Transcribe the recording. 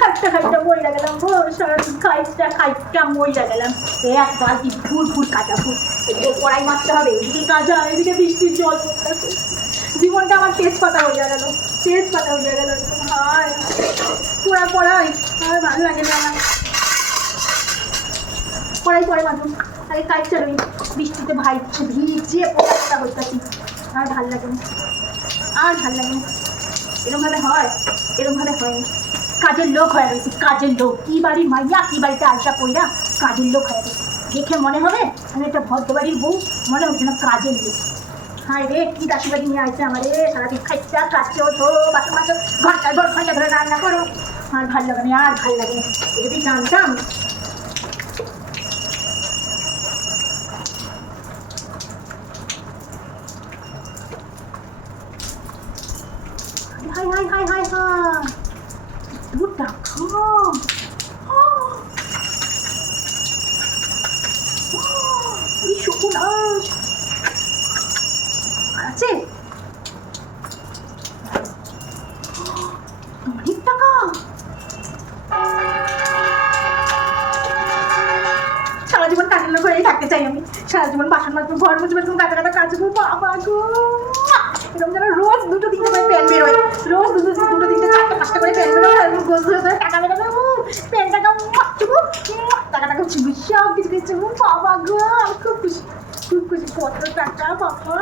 খাইটা মইরা গেলাম গো, সারাদিন খাইটা মইরা গেলাম। এক বালতি ফুল ফুল কাঁচা ফুল, এদিকে কড়াই মারতে হবে, এদিকে কাঁচা, এদিকে বৃষ্টির জল পড়তেছে। জীবনটা আমার তেজপাতা হয়ে গেল, তেজপাতা হয়ে গেল। হায় পোড়া কড়াই, আর ভালো লাগে না আমার। কড়াই পরে মাঝুন, আরে কাজটা রই, বৃষ্টিতে ভাইছে ভিজে পোড়া হইতাছি, আর ভাল লাগে না, আর ভাল লাগে না। এরমভাবে হয়, এরমভাবে হয় না। কাজের লোক হয়ে গেছে, কাজের লোক। কি বাড়ির মাইয়া, কি বাড়িতে আইসা পইরা কাজের লোক হয়ে গেছে। দেখে মনে হবে আমি একটা ভদ্র বাড়ির বউ, মনে হচ্ছে না কাজের লোক। হায় রে, কি দাসিবাড়ি নিয়ে আসছে আমারে, সারাদিন খাইটা কাচ্ছে, ওঠো বাসন মাজো, ঘন্টার ঘর ঘন্টা ধরে রান্না করো। আর ভাল লাগে না, আর ভাল লাগে না। যদি জানতাম। High high high high high, দুধটা খাম। সর্বনাশ আছে অনেক টাকা। সারা জীবন কাজের লোক হয়েই থাকতে চাই আমি। সারা জীবন বাসন মাজবো, ঘর মুছবো, কাঁচা কাঁচা কাজবো। বাবা গো, এরকম যেন রোজ দুটো তিনটে করে প্যান বেরোয়, রোজ দুটো তিনটে চারটে পাঁচটা করে প্যান বেরোয়, গোছ ধরে ধরে টাকা বেরোবে। প্যানটাকে টাকাটাকে সব কিছু দিচ্ছে। বাবা গো, আমি খুব খুশি, খুব খুশি। কত টাকা বাবা।